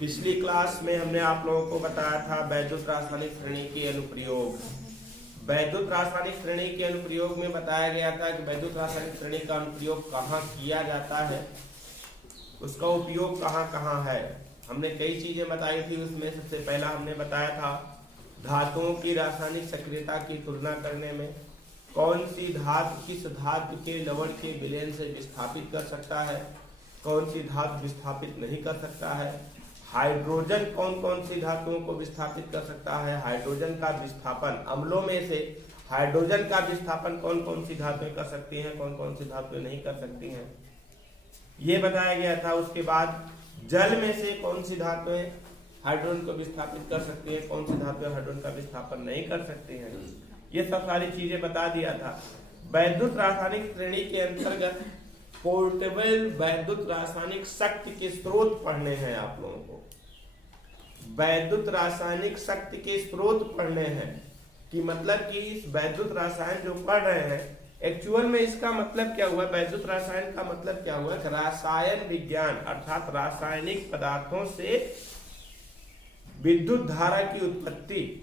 पिछली क्लास में हमने आप लोगों को बताया था वैद्युत रासायनिक श्रेणी के अनुप्रयोग। वैद्युत रासायनिक श्रेणी के अनुप्रयोग में बताया गया था कि वैद्युत रासायनिक श्रेणी का अनुप्रयोग कहाँ किया जाता है, उसका उपयोग कहाँ कहाँ है। हमने कई चीजें बताई थी। उसमें सबसे पहला हमने बताया था धातुओं की रासायनिक सक्रियता की तुलना करने में कौन सी धातु किस धातु के लवण के विलयन से विस्थापित कर सकता है, कौन सी धातु विस्थापित नहीं कर सकता है। हाइड्रोजन कौन कौन सी धातुओं को विस्थापित कर सकता है, हाइड्रोजन का विस्थापन अम्लों में से हाइड्रोजन का विस्थापन कौन कौन सी धातुएं कर सकती हैं, कौन कौन सी धातुएं नहीं कर सकती हैं, ये बताया गया था। उसके बाद जल में से कौन सी धातुएं हाइड्रोजन को विस्थापित कर सकती हैं, कौन सी धातुएं हाइड्रोजन का विस्थापन नहीं कर सकती हैं, ये सब सारी चीजें बता दिया था। वैद्युत रासायनिक श्रेणी के अंतर्गत पोर्टेबल वैद्युत रासायनिक शक्ति के स्रोत पढ़ने हैं आप लोगों को। वैद्युत रासायनिक शक्ति के स्रोत पढ़ने हैं कि मतलब कि इस वैद्युत रसायन जो पढ़ रहे हैं एक्चुअल में इसका मतलब क्या हुआ, वैद्युत रसायन का मतलब क्या हुआ, रसायन विज्ञान अर्थात रासायनिक पदार्थों से विद्युत धारा की उत्पत्ति,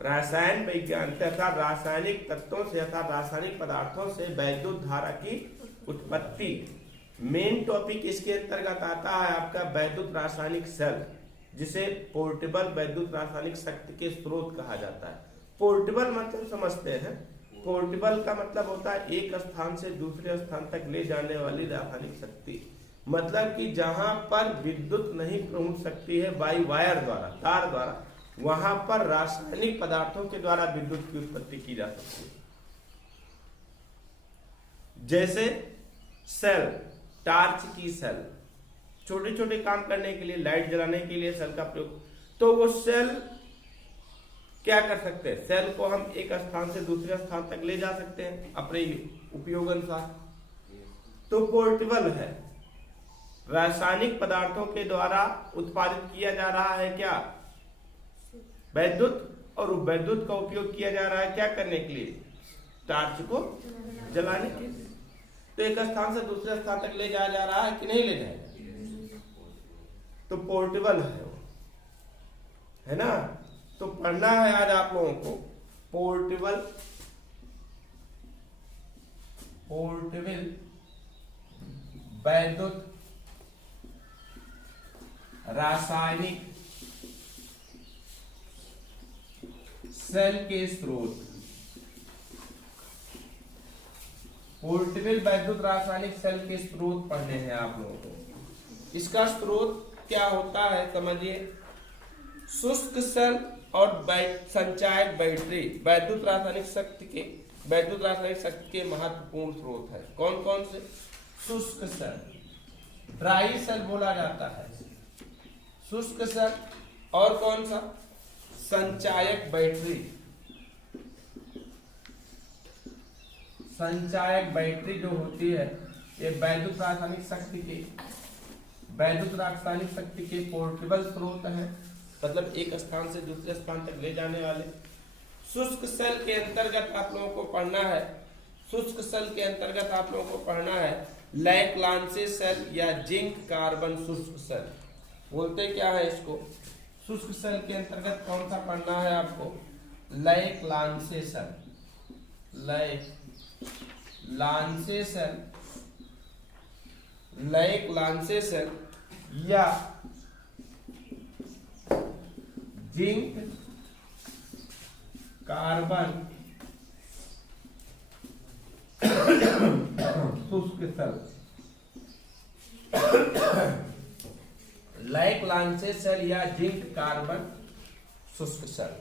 रासायन विज्ञान तथा रासायनिक तत्वों से अर्थात रासायनिक पदार्थों से वैद्युत धारा की उत्पत्ति। मेन टॉपिक इसके अंतर्गत आता है आपका वैद्युत रासायनिक सेल, जिसे पोर्टेबल वैद्युत रासायनिक शक्ति के स्रोत कहा जाता है। पोर्टेबल मतलब समझते हैं, पोर्टेबल का मतलब होता है एक स्थान से दूसरे स्थान तक ले जाने वाली रासायनिक शक्ति। मतलब कि जहां पर विद्युत नहीं पहुंच सकती है बाई वायर द्वारा, तार द्वारा, वहां पर रासायनिक पदार्थों के द्वारा विद्युत की उत्पत्ति की जा सकती है। जैसे सेल, टार्च की सेल, छोटे छोटे काम करने के लिए, लाइट जलाने के लिए सेल का प्रयोग। तो वो सेल क्या कर सकते हैं, सेल को हम एक स्थान से दूसरे स्थान तक ले जा सकते हैं अपने उपयोग अनुसार। तो पोर्टेबल है, रासायनिक पदार्थों के द्वारा उत्पादित किया जा रहा है क्या, वैद्युत, और वैद्युत का उपयोग किया जा रहा है क्या करने के लिए, टार्च को जलाने के लिए। तो एक स्थान से दूसरे स्थान तक ले जाया जा रहा है कि नहीं ले जाएगा, तो पोर्टेबल है वो, है ना। तो पढ़ना है आज आप लोगों को पोर्टेबल वैद्युत रासायनिक सेल के स्रोत। पोर्टेबल वैद्युत रासायनिक सेल के स्रोत पढ़ने हैं आप लोगों को। इसका स्रोत क्या होता है समझिए, शुष्क सेल और संचायक बैटरी वैद्युत रासायनिक शक्ति के महत्वपूर्ण स्रोत है। कौन कौन से, शुष्क सेल, ड्राई सेल बोला जाता है, शुष्क सेल, और कौन सा, संचायक बैटरी। संचायक बैटरी जो होती है ये वैद्युत रासायनिक शक्ति के पोर्टेबल स्रोत है, मतलब एक स्थान से दूसरे स्थान तक ले जाने वाले। शुष्क सेल के अंतर्गत आप लोगों को पढ़ना है, शुष्क सेल के अंतर्गत आप लोगों को पढ़ना है लैक्लांसे सेल या जिंक कार्बन शुष्क सेल। बोलते क्या है इसको, शुष्क सेल के अंतर्गत कौन सा पढ़ना है आपको, लैक्लांसे सेल, लैक्लांसे सेल या जिंक कार्बन शुष्क सेल। लैक्लांसे सेल या जिंक कार्बन शुष्क सेल,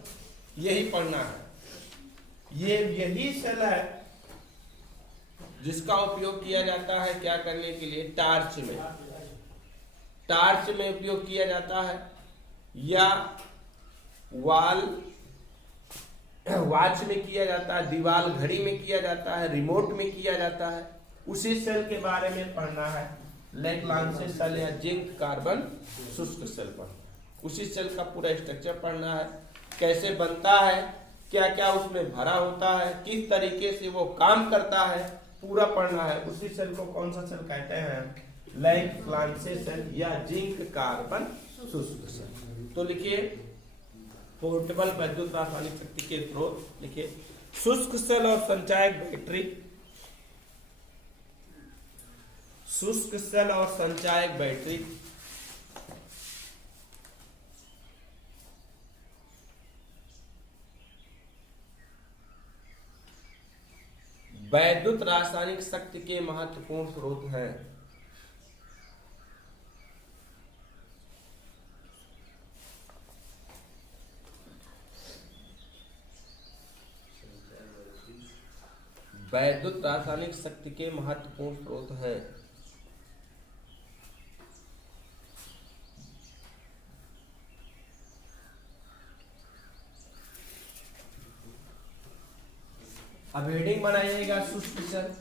यही पढ़ना है। ये यही सेल है जिसका उपयोग किया जाता है क्या करने के लिए, टार्च में उपयोग किया जाता है, या वॉच में किया जाता है, दीवार घड़ी में किया जाता है, रिमोट में किया जाता है। उसी सेल के बारे में पढ़ना है, लैक्लांसे सेल या जिंक कार्बन शुष्क सेल पर। उसी सेल का पूरा स्ट्रक्चर पढ़ना है, कैसे बनता है, क्या क्या उसमें भरा होता है, किस तरीके से वो काम करता है, पूरा पढ़ना है। उसी सेल को कौन सा सेल कहते हैं, लैंक्लांसे सेल या जिंक कार्बन शुष्क सेल। तो लिखिए पोर्टेबल वैद्युत रासायनिक शक्ति के स्रोत, लिखिए शुष्क सेल और संचायक बैटरी, शुष्क सेल और संचायक बैटरी, वैद्युत रासायनिक शक्ति के महत्वपूर्ण स्रोत हैं। वैद्युत रासायनिक शक्ति के महत्वपूर्ण स्रोत हैं। अब हेडिंग बनाइएगा शुष्क सेल।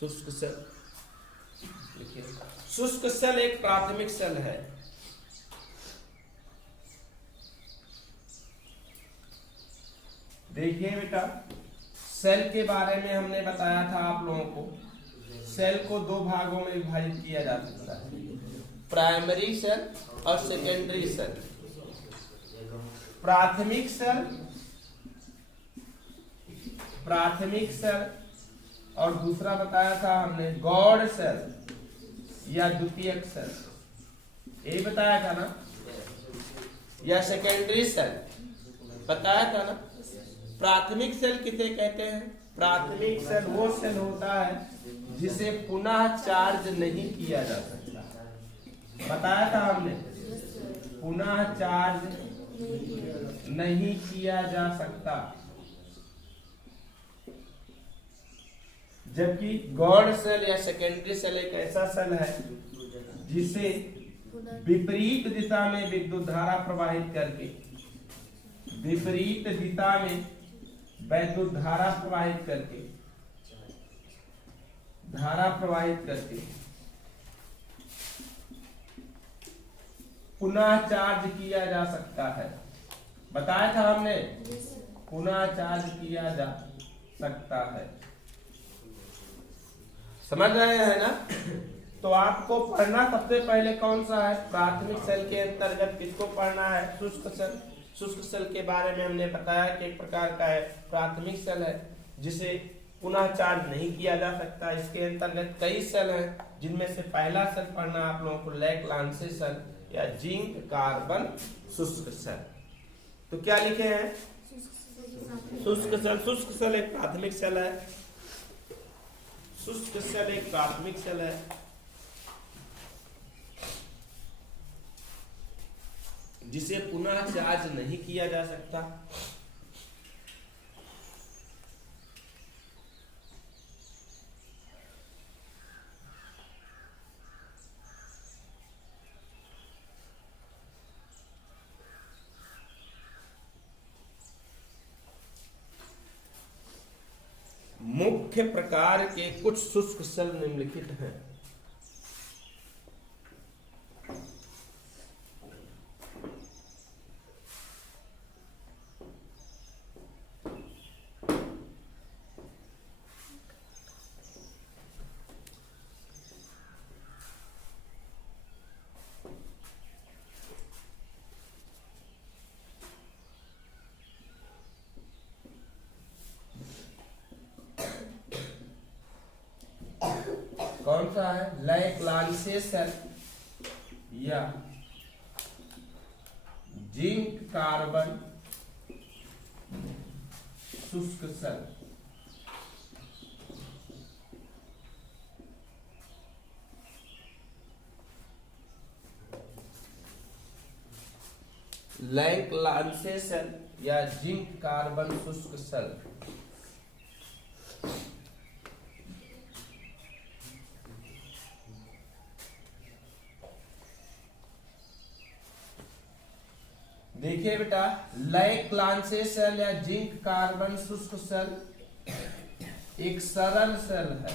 शुष्क सेल लिखिए, शुष्क सेल एक प्राथमिक सेल है। देखिए बेटा, सेल के बारे में हमने बताया था आप लोगों को, सेल को दो भागों में विभाजित किया जा सकता है, प्राइमरी सेल और सेकेंडरी सेल। प्राथमिक सेल, प्राथमिक सेल और दूसरा बताया था हमने गॉड सेल या द्वितीयक सेल, यही बताया था ना, या सेकेंडरी सेल बताया था ना। प्राथमिक सेल किसे कहते हैं? प्राथमिक सेल वो सेल होता है जिसे पुनः चार्ज नहीं किया जा सकता, बताया था हमने, पुनः चार्ज नहीं किया जा सकता। जबकि गॉड सेल या सेकेंडरी सेल एक ऐसा सेल है जिसे विपरीत दिशा में विद्युत धारा प्रवाहित करके, विपरीत दिशा में वैद्युत धारा प्रवाहित करके, धारा प्रवाहित करके पुनः चार्ज किया जा सकता है, बताया था हमने, पुनः चार्ज किया जा सकता है। समझ रहे हैं ना? तो आपको पढ़ना सबसे पहले कौन सा है? प्राथमिक सेल के अंतर्गत किसको पढ़ना है? शुष्क सेल। शुष्क सेल के बारे में हमने बताया कि एक प्रकार का है प्राथमिक सेल है जिसे पुनः चार्ज नहीं किया जा सकता। इसके अंतर्गत कई सेल हैं जिनमें से पहला सेल पढ़ना आप लोगों को लैंक्लांसे सेल या जिंक कार्बन शुष्क सेल। तो क्या लिखे हैं? शुष्क सेल। शुष्क सेल एक प्राथमिक सेल है, शुष्क सेल एक प्राथमिक सेल है जिसे पुनः चार्ज नहीं किया जा सकता। मुख्य प्रकार के कुछ शुष्क सेल निम्नलिखित हैं। कौन सा है? लैंक्लांसे सेल या जिंक कार्बन शुष्क सेल। लैंक्लांसे सेल या जिंक कार्बन शुष्क सेल। देखिए बेटा, लैंक्लांसे सेल या जिंक कार्बन शुष्क सेल एक सरल सेल है,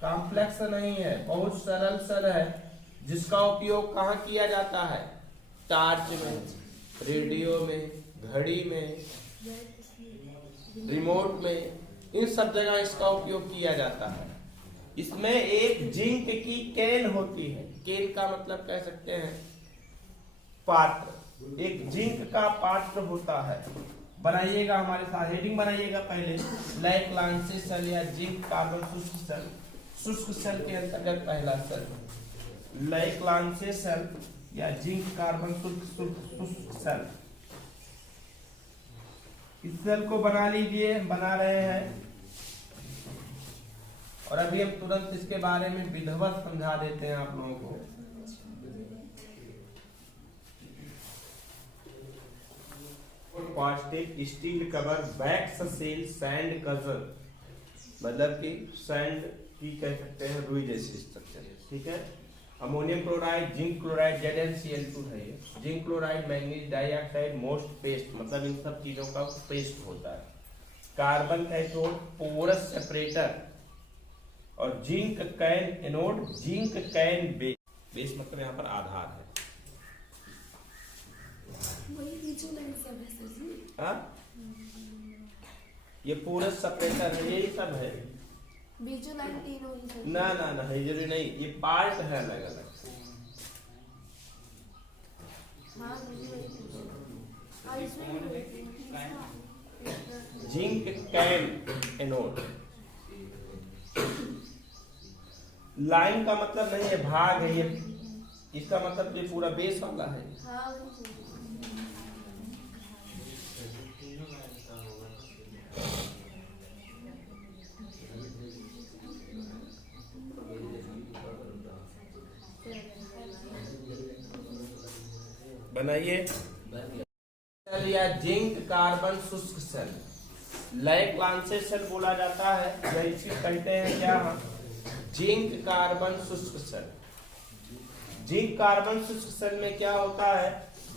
कॉम्प्लेक्स नहीं है, बहुत सरल सेल है जिसका उपयोग कहाँ किया जाता है? टार्च में, रेडियो में, घड़ी में, रिमोट में, इन सब जगह इसका उपयोग किया जाता है। इसमें एक जिंक की कैन होती है। कैन का मतलब कह सकते हैं पात्र। एक जिंक का पात्र होता है। बनाइएगा, हमारे साथ हेडिंग बनाइएगा पहले। लैक लांसी सेल या जिंक कार्बन शुष्क सेल। शुष्क सेल के अंतर्गत पहला सेल लैक लांसी सेल या जिंक कार्बन शुष्क सेल। इस सेल को बना लीजिए, हम बना रहे हैं। और अभी हम तुरंत इसके बारे में विधिवत समझा देते हैं आप लोगों को। Positive steel cover wax seal sand causal, मतलब कि सैंड की कह सकते हैं रुई जैसी स्ट्रक्चर। ठीक है। Ammonium chloride, zinc chloride, ZnCl2 है ये। Zinc chloride, manganese dioxide, most paste, मतलब इन सब चीजों का पेस्ट होता है। कार्बन कैथोड, पोरस सेपरेटर, और zinc can anode, zinc can base. Base मतलब यहाँ पर आधार है। ये पोरस सेपरेटर है, यही सब है। ना ना ना, है जरूरी नहीं, ये पार्ट है अलग अलग। Zinc can anode. लाइन का मतलब नहीं है भाग है, ये इसका मतलब ये पूरा बेस वाला है। बनाइए। सेल या जिंक कार्बन शुष्क सेल, लैक लांसी सेल बोला जाता है, या इसे कहते हैं क्या, जिंक कार्बन शुष्क सेल। जिंक कार्बन शुष्क सेल में क्या होता है,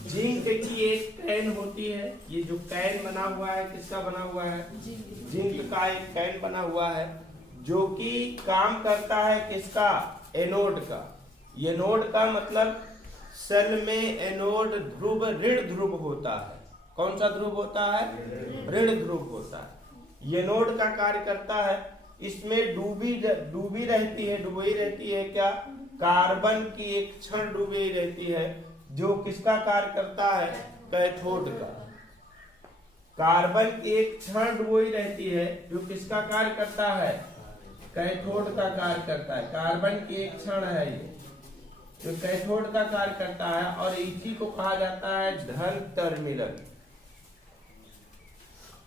जिंक की एक कैन होती है। ये जो कैन बना हुआ है किसका बना हुआ है, जिंक का एक कैन बना हुआ है, जो कि काम करता है किसका, एनोड का। एनोड का मतलब सेल में एनोड ध्रुव ऋण ध्रुव होता है। कौन सा ध्रुव होता है, ऋण ध्रुव होता है। एनोड का कार्य करता है, इसमें डूबी रहती है, डूबी रहती है क्या, कार्बन की एक क्षण डूबी रहती है, जो किसका कार्य करता है, कैथोड का। कार्बन की एक क्षण डूबी रहती है, जो किसका कार्य करता है, कैथोड का कार्य करता है। कार्बन की एक क्षण है ये, जो कैथोड का कार्य करता है, और इसी को कहा जाता है धन टर्मिनल।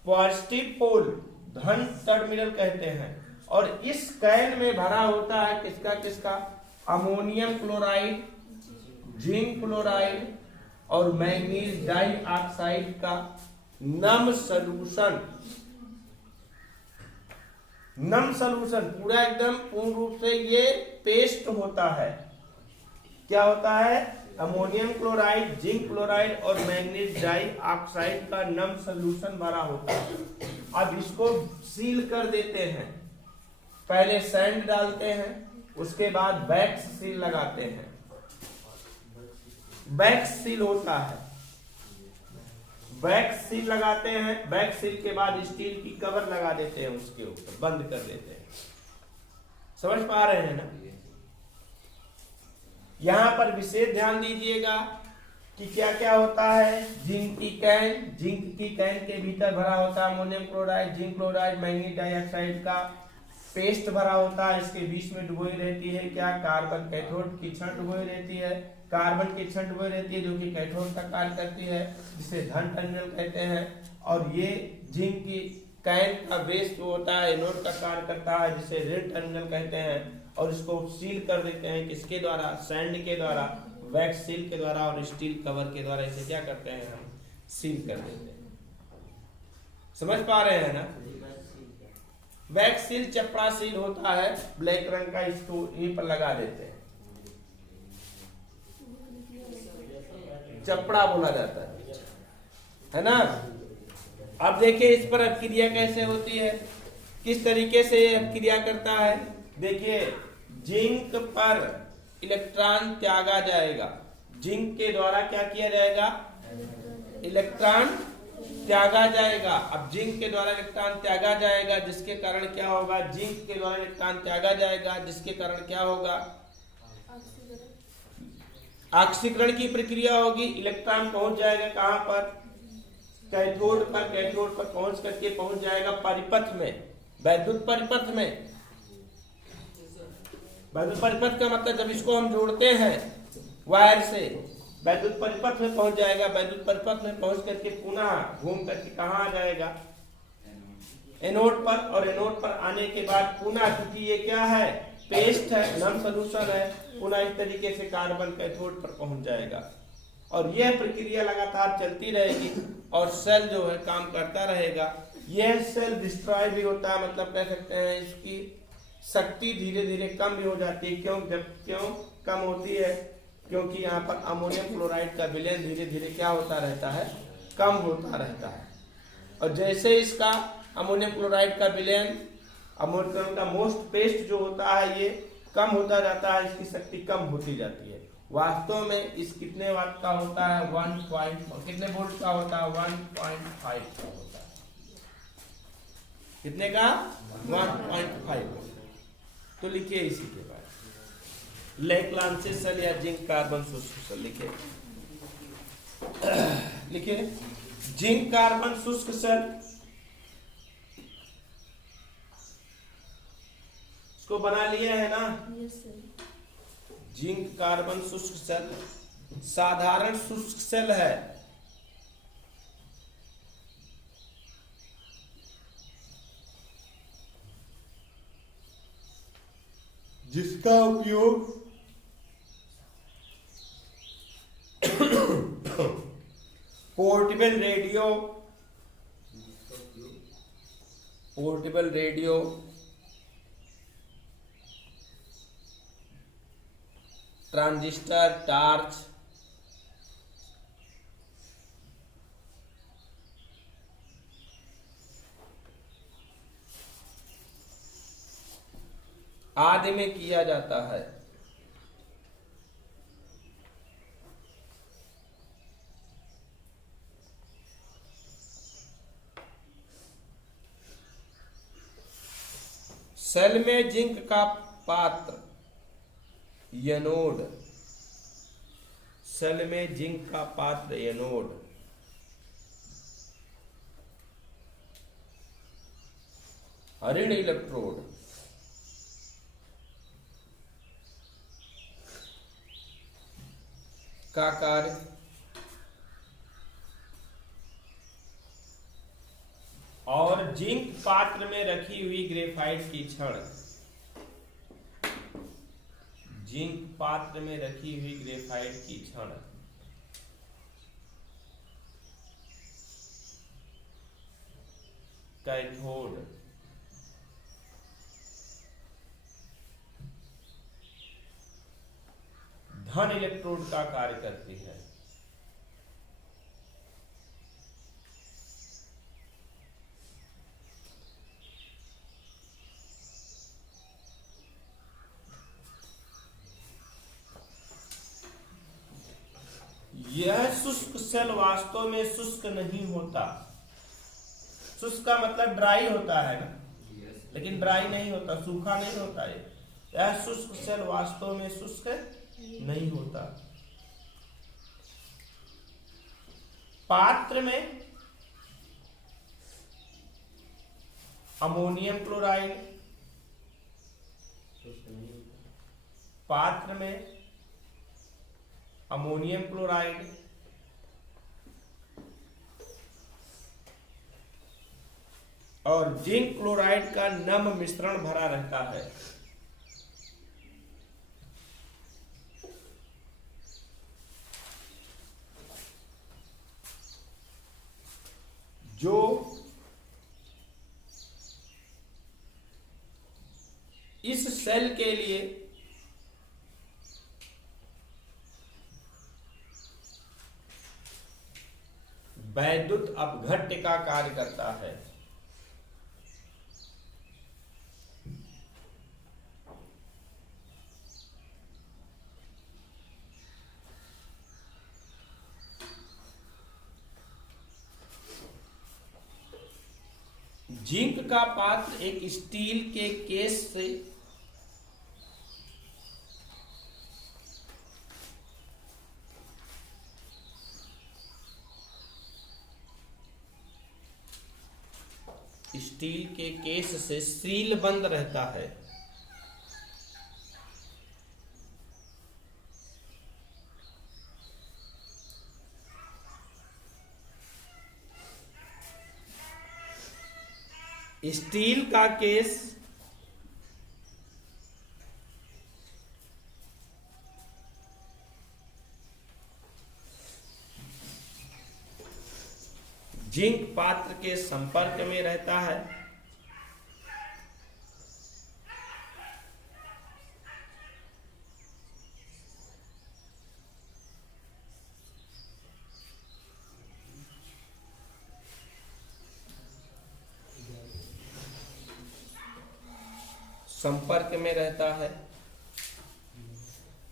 पॉजिटिव पोल धन टर्मिनल कहते हैं। और इस कैन में भरा होता है किसका किसका, अमोनियम क्लोराइड, जिंक क्लोराइड और मैंगनीज डाइऑक्साइड का नम सॉल्यूशन। नम सॉल्यूशन पूरा एकदम पूर्ण रूप से ये पेस्ट होता है। क्या होता है, अमोनियम क्लोराइड, जिंक क्लोराइड और मैंगनीज डाइऑक्साइड का नम सॉल्यूशन भरा होता है। अब इसको सील कर देते हैं। पहले सैंड डालते हैं, उसके बाद वैक्स सील लगाते हैं। वैक्स सील होता है, वैक्स सील लगाते हैं। वैक्स सील के बाद स्टील की कवर लगा देते हैं, उसके ऊपर बंद कर देते हैं। समझ पा रहे हैं ना। यहां पर विशेष ध्यान दीजिएगा कि क्या क्या होता है। जिंक की कैन, जिंक की कैन के भीतर भरा होता है ammonium chloride, zinc chloride, manganese dioxide का पेस्ट भरा होता है। इसके बीच में डुबोई रहती है क्या, कार्बन कैथोड की क्षण डुबोई रहती है। कार्बन की क्षण डुबोई रहती है, जो कि कैथोड का कार्य करती है, जिसे धन टर्मिनल कहते हैं। और ये जिंक की कैन का बेस जो होता है एनोड का कार्य करता है, जिसे ऋण टर्मिनल कहते हैं। और इसको सील कर देते हैं किसके द्वारा, सैंड के द्वारा, वैक्स सील के द्वारा और स्टील कवर के द्वारा। इसे क्या करते हैं, हम सील कर देते हैं। समझ पा रहे हैं ना। वैक्स सील चपड़ा सील होता है, ब्लैक रंग का, इसको यहीं पर लगा देते हैं, चपड़ा बोला जाता है ना। अब देखिए इस पर अभिक्रिया कैसे होती है, किस तरीके से अभिक्रिया करता है। देखिए जिंक पर इलेक्ट्रॉन त्यागा जाएगा, जिंक के द्वारा क्या किया जाएगा, इलेक्ट्रॉन त्यागा जाएगा। अब जिंक के द्वारा इलेक्ट्रॉन त्यागा जाएगा जिसके कारण क्या होगा, जिंक के द्वारा इलेक्ट्रॉन त्यागा जाएगा जिसके कारण क्या होगा, ऑक्सीकरण की प्रक्रिया होगी। इलेक्ट्रॉन पहुंच जाएगा कहां पर, कैथोड पर। कैथोड पर पहुंच करके पहुंच जाएगा परिपथ में, वैद्युत परिपथ में। वैद्युत परिपथ का मतलब जब इसको हम जोड़ते हैं वायर से, वैद्युत परिपथ में पहुंच जाएगा। वैद्युत परिपथ में पहुंच करके पुनः घूम करके कहां आ जाएगा, एनोड पर। और एनोड पर आने के बाद पुनः, क्योंकि ये क्या है, पेस्ट है, नम सॉल्यूशन है, पुनः इस तरीके से कार्बन कैथोड पर पहुंच जाएगा। और यह प्रक्रिया लगातार चलती रहेगी और सेल जो है काम करता रहेगा। यह सेल डिस्ट्रॉय भी होता है, मतलब कह सकते हैं इसकी शक्ति धीरे धीरे कम भी हो जाती है। क्यों कम होती है, क्योंकि यहाँ पर अमोनियम क्लोराइड का विलयन धीरे धीरे क्या होता रहता है, कम होता रहता है। और जैसे इसका अमोनियम क्लोराइड का विलयन, अमोनियम क्लोराइड का मोस्ट पेस्ट जो होता है, ये कम होता जाता है, इसकी शक्ति कम होती जाती है। वास्तव में इस कितने वाट का होता है, कितने वोल्ट का होता है, 1.5 का होता है। कितने का, 1.5। तो लिखिए इसी के बाद लेक्लांचे सेल या जिंक कार्बन शुष्क सेल लिखिए जिंक कार्बन शुष्क सेल। इसको बना लिए है ना, जिंक कार्बन शुष्क सेल साधारण शुष्क सेल है जिसका उपयोग पोर्टेबल रेडियो, ट्रांजिस्टर, टार्च, आदि में किया जाता है। सेल में जिंक का पात्र एनोड, सेल में जिंक का पात्र एनोड, ऋण इलेक्ट्रोड, का कार्य और जिंक पात्र में रखी हुई ग्रेफाइट की छड़, जिंक पात्र में रखी हुई ग्रेफाइट की छड़ कैथोड, धन इलेक्ट्रोड का कार्य करती है। यह शुष्क सेल वास्तव में शुष्क नहीं होता। शुष्क का मतलब ड्राई होता है ना, लेकिन ड्राई नहीं होता, सूखा नहीं होता है। यह शुष्क सेल वास्तव में शुष्क नहीं होता। पात्र में अमोनियम क्लोराइड, पात्र में अमोनियम क्लोराइड और जिंक क्लोराइड का नम मिश्रण भरा रहता है। जो इस सेल के लिए वैद्युत अपघट्य का कार्य करता है। जिंक का पात्र एक स्टील के केस से सील बंद रहता है। स्टील का केस जिंक पात्र के संपर्क में रहता है।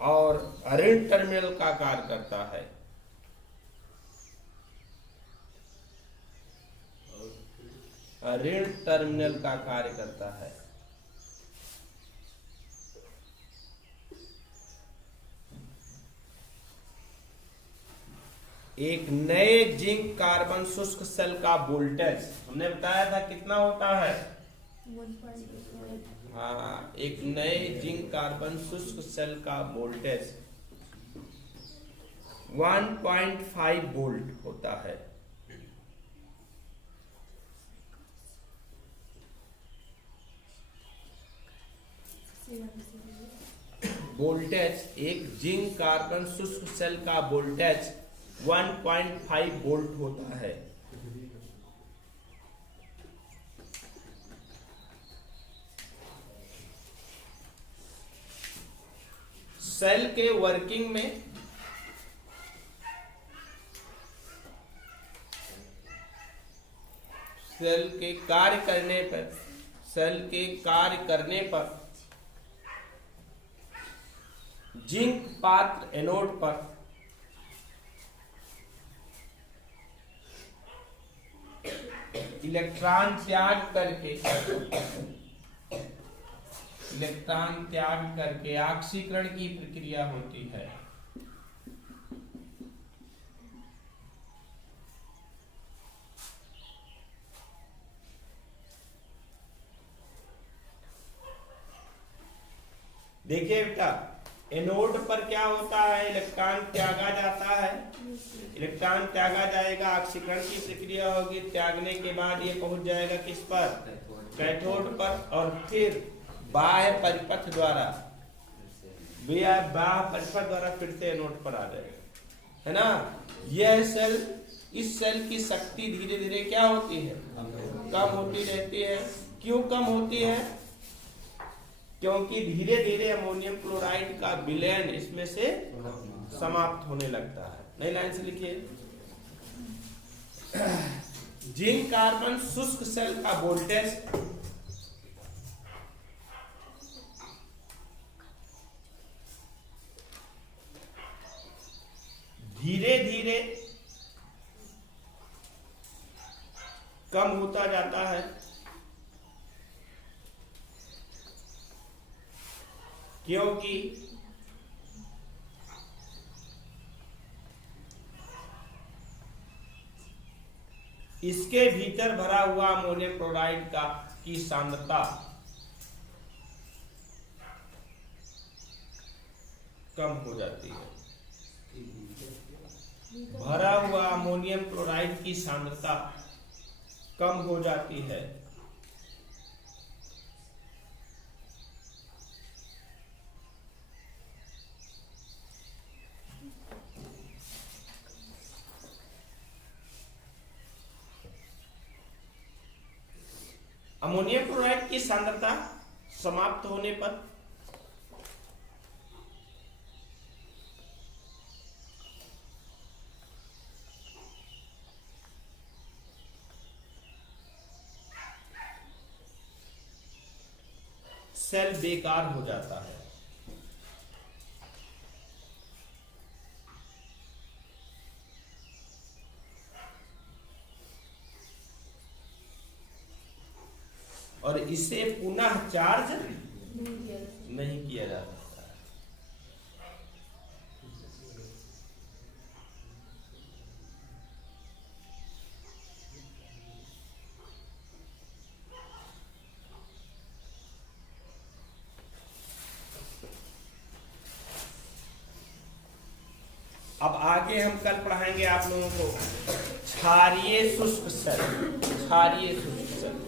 और ऋण टर्मिनल का कार्य करता है। ऋण टर्मिनल का कार्य करता है। एक नए जिंक कार्बन शुष्क सेल का वोल्टेज हमने बताया था कितना होता है। हाँ, एक नए जिंक कार्बन शुष्क सेल का वोल्टेज 1.5 वोल्ट होता है। वोल्टेज एक जिंक कार्बन शुष्क सेल का वोल्टेज 1.5 वोल्ट होता है। सेल के वर्किंग में सेल के कार्य करने पर जिंक पात्र एनोड पर इलेक्ट्रॉन त्याग करके ऑक्सीकरण की प्रक्रिया होती है। देखिए बेटा, एनोड पर क्या होता है, इलेक्ट्रॉन त्यागा जाता है। इलेक्ट्रॉन त्यागा जाएगा, ऑक्सीकरण की प्रक्रिया होगी, त्यागने के बाद ये पहुंच जाएगा किस पर, कैथोड पर, और फिर बाह्य परिपथ द्वारा फिर से एनोड पर आ जाएगा, है ना। यह सेल, इस सेल की शक्ति धीरे धीरे क्या होती है, कम होती रहती है। क्यों कम होती है? क्योंकि धीरे धीरे अमोनियम क्लोराइड का विलयन इसमें से समाप्त होने लगता है। नई लाइन से लिखिए, जिंक कार्बन शुष्क सेल का वोल्टेज धीरे धीरे कम होता जाता है, क्योंकि इसके भीतर भरा हुआ अमोनियम क्लोराइड की सांद्रता कम हो जाती है। भरा हुआ अमोनियम क्लोराइड की सांद्रता कम हो जाती है। अमोनियम क्लोराइड की सांद्रता समाप्त होने पर सेल बेकार हो जाता है। और इसे पुनः चार्ज नहीं किया जा सकता है। अब आगे हम कल पढ़ाएंगे आप लोगों को क्षारीय शुष्क सेल, क्षारीय शुष्क सेल।